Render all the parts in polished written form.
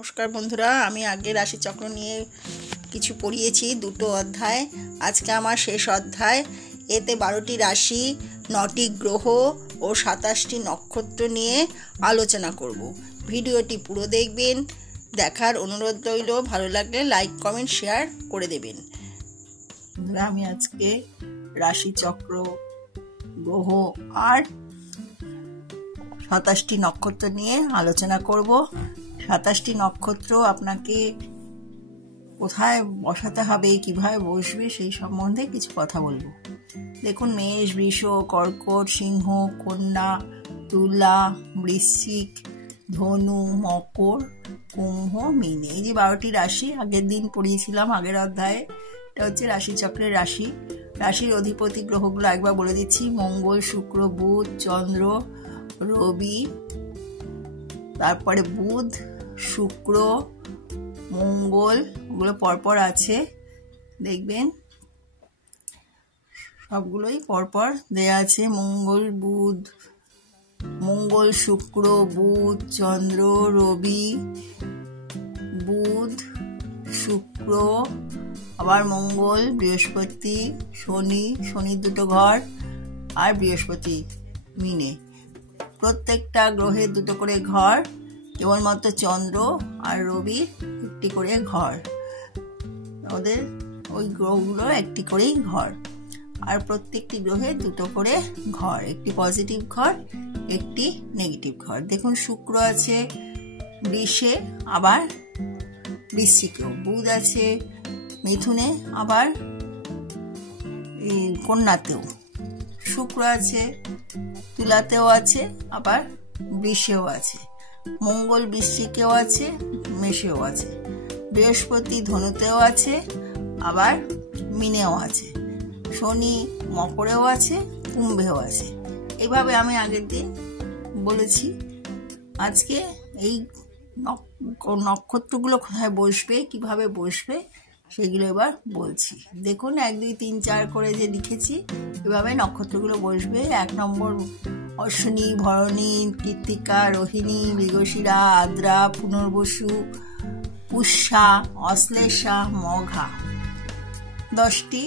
নমস্কার বন্ধুরা, আমি আগে রাশিচক্র নিয়ে কিছু পড়িয়েছি, দুটো অধ্যায়। আজকে আমার শেষ অধ্যায়। এতে 12টি রাশি, 9টি গ্রহ ও 27টি নক্ষত্র নিয়ে আলোচনা করব। ভিডিওটি পুরো দেখবেন, দেখার অনুরোধ রইল। ভালো লাগলে লাইক, কমেন্ট, শেয়ার করে দেবেন। আমি আজকে রাশিচক্র, গ্রহ আর 27টি নক্ষত্র নিয়ে আলোচনা করব। 27টি নক্ষত্র আপনাকে কোথায় বসাতে হবে, কিভাবে বসবে, সেই সম্বন্ধে কিছু কথা বলবো। দেখুন, মেষ, বৃষ, কর্কট, সিংহ, কন্যা, তুলা, বৃশ্চিক, ধনু, মকর, কুম্ভ, মীন, এই যে 12টি রাশি আগের দিন পড়িয়েছিলাম আগের অধ্যায়ে। এটা হচ্ছে রাশিচক্রের রাশি। রাশির অধিপতি গ্রহগুলো একবার বলে দিচ্ছি: মঙ্গল, শুক্র, বুধ, চন্দ্র, রবি, তারপরে বুধ, শুক্র, মঙ্গল, ওগুলো পরপর আছে, দেখবেন সবগুলোই পরপর দেয়া আছে। মঙ্গল, শুক্র, বুধ, চন্দ্র, রবি, বুধ, শুক্র, আবার মঙ্গল, বৃহস্পতি, শনির দুটো ঘর, আর বৃহস্পতি মিনে। প্রত্যেকটা গ্রহের দুটো করে ঘর, কেবলমাত্র চন্দ্র আর রবির একটি করে ঘর। ওদের ওই গ্রহগুলোর একটি করেই ঘর, আর প্রত্যেকটি গ্রহের দুটো করে ঘর, একটি পজিটিভ ঘর, একটি নেগেটিভ ঘর। দেখুন, শুক্র আছে বৃষে, আবার বৃশ্চিকেও। বুধ আছে মিথুনে, আবার কন্যাতেও। শুক্র আছে তুলাতেও আছে, আবার বৃষেও আছে। মঙ্গল বৃশ্চিকেও আছে, মেষেও আছে। বৃহস্পতি ধনুতেও আছে, আবার মীনেও আছে। শনি মকরেও আছে, কুম্ভেও আছে। এইভাবে আমি আগের দিন বলেছি। আজকে এই নক্ষত্রগুলো কোথায় বসবে, কিভাবে বসবে, সেগুলো এবার বলছি। দেখুন, 1, 2, 3, 4 করে যে লিখেছি, এভাবে নক্ষত্রগুলো বসবে। 1 নম্বর অশ্বিনী, ভরণী, কৃত্তিকা, রোহিণী, মৃগশিরা, আদ্রা, পুনর্বসু, পুষ্যা, অশ্লেষা, মঘা। 10টি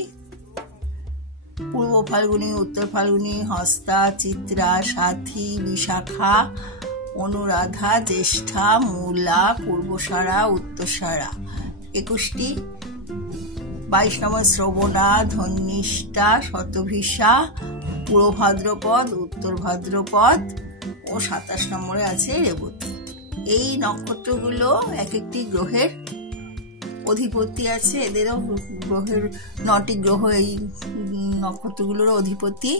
পূর্ব ফাল্গুনী, উত্তর ফাল্গুনী, হস্তা, চিত্রা, সাথী, বিশাখা, অনুরাধা, জ্যেষ্ঠা, মূলা, পূর্বসারা, উত্তরসারা। 21টি 22 নম্বর শ্রবণা, ধন্যিষ্ঠা, শতভিষা, পূর্ব ভাদ্রপদ, উত্তর ভাদ্রপদ, ও 27 নম্বরে আছে রেবতী। এই নক্ষত্রগুলো এক একটি গ্রহের অধিপতি আছে। এদেরও গ্রহের 9টি গ্রহ এই নক্ষত্রগুলোর অধিপতি।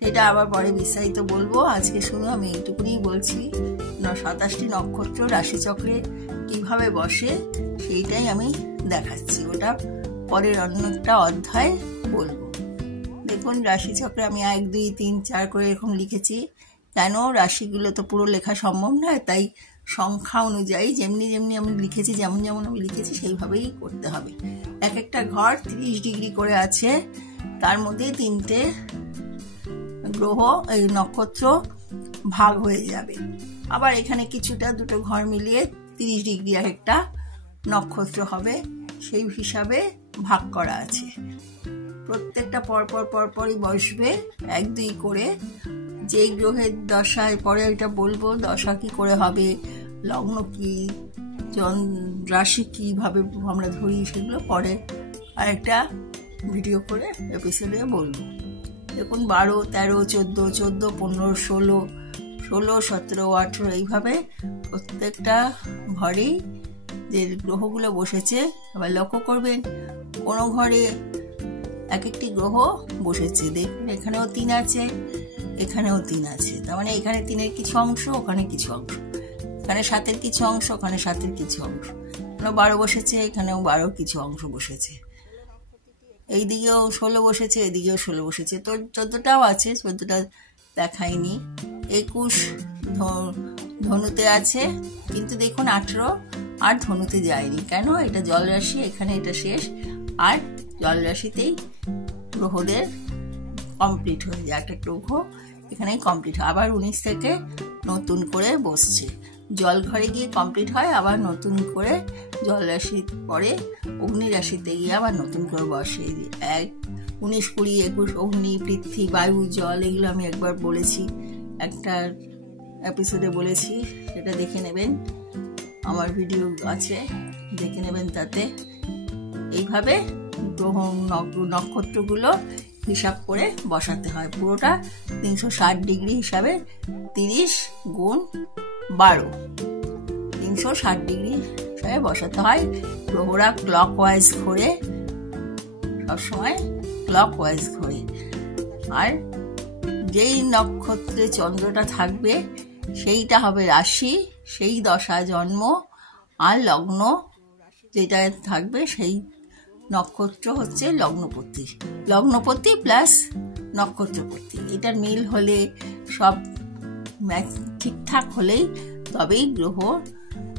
সেটা আবার পরে বিস্তারিত বলবো। আজকে শুধু আমি এইটুকুনি বলছি, 27টি নক্ষত্র রাশিচক্রে কিভাবে বসে সেইটাই আমি দেখাচ্ছি। ওটা পরের অন্য একটা অধ্যায় বলবো। দেখুন, রাশিচক্রে আমি 1, 2, 3, 4 করে এরকম লিখেছি। কেন, রাশিগুলো তো পুরো লেখা সম্ভব নয়, তাই সংখ্যা অনুযায়ী যেমনি আমি লিখেছি, যেমন আমি লিখেছি সেইভাবেই করতে হবে। এক একটা ঘর 30 ডিগ্রি করে আছে, তার মধ্যে 3টে গ্রহ, এই নক্ষত্র ভাগ হয়ে যাবে। আবার এখানে কিছুটা, দুটো ঘর মিলিয়ে 30 ডিগ্রি এক একটা নক্ষত্র হবে, সেই হিসাবে ভাগ করা আছে। প্রত্যেকটা পরপরই বসবে 1, 2 করে। যেই গ্রহের দশায়, পরে এটা বলবো দশা কি করে হবে, লগ্ন কি, রাশি কিভাবে আমরা ধরি, সেগুলো পরে আরেকটা ভিডিও করে এপিসোডে বলবো। দেখুন, 12, 13, 14, 15, 16, 17, 18, এইভাবে প্রত্যেকটা ঘরেই যে গ্রহগুলো বসেছে। আবার লক্ষ্য করবেন, কোনো ঘরে এক একটি গ্রহ বসেছে। দেখুন, এখানেও 3 আছে, এখানেও 3 আছে। তার মানে এখানে 3-এর কিছু অংশ, ওখানে কিছু অংশ, এখানে 7-এর কিছু অংশ, ওখানে 7-এর কিছু অংশ। এখানেও 12 বসেছে, এখানেও 12 কিছু অংশ বসেছে। এইদিকেও 16 বসেছে, এদিকেও 16 বসেছে। তো 14টাও আছে, 14টা দেখাইনি। 21 ধনুতে আছে, কিন্তু দেখুন 18 আর ধনুতে যায়নি। কেন, এটা জল রাশি, এখানে এটা শেষ, আর জল রাশিতেই গ্রহদের কমপ্লিট হয়ে যায়। একটা গ্রহ এখানে কমপ্লিট হয়, আবার 19 থেকে নতুন করে বসছে। জল ঘরে গিয়ে কমপ্লিট হয়, আবার নতুন করে জল রাশি পরে অগ্নি রাশিতে গিয়ে আবার নতুন করে বসে। 19, 20, 21 অগ্নি, পৃথ্বী, বায়ু, জল, এগুলো আমি একবার বলেছি, একটা এপিসোডে বলেছি, সেটা দেখে নেবেন, আমার ভিডিও আছে, দেখে নেবেন। তাতে এইভাবে গ্রহ নক্ষত্রগুলো হিসাব করে বসাতে হয়। পুরোটা 360 ডিগ্রি হিসাবে 30 গুণ 12, 360 ডিগ্রি হিসাবে বসাতে হয়। গ্রহরা ক্লকওয়াইজ ঘোরে, সবসময় ক্লকওয়াইজ ঘোরে। আর যেই নক্ষত্রে চন্দ্রটা থাকবে সেইটা হবে রাশি, সেই দশা জন্ম, আর লগ্ন যেটা থাকবে সেই নক্ষত্র হচ্ছে লগ্নপতি। লগ্নপতি প্লাস নক্ষত্রপতি, এটার মিল হলে, সব ঠিকঠাক হলেই তবেই গ্রহ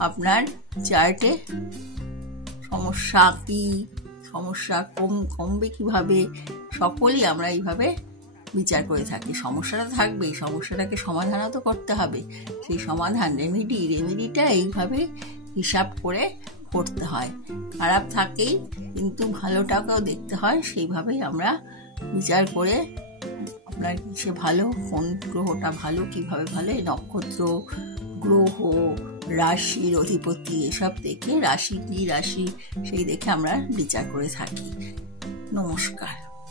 আপনার চার্টে সমস্যা কমবে কিভাবে, সকলেই আমরা এইভাবে বিচার করে থাকি। সমস্যাটা থাকবেই, সমস্যাটাকে সমাধানও তো করতে হবে। সেই সমাধান রেমেডিটা এইভাবে হিসাব করে করতে হয়। খারাপ থাকেই, কিন্তু ভালোটাকেও দেখতে হয়। সেইভাবেই আমরা বিচার করে আপনার সে ভালো, কোন গ্রহটা ভালো, কিভাবে ভালো, এই নক্ষত্র, গ্রহ, রাশির অধিপতি এসব দেখে, রাশি কি রাশি সেই দেখে আমরা বিচার করে থাকি। নমস্কার।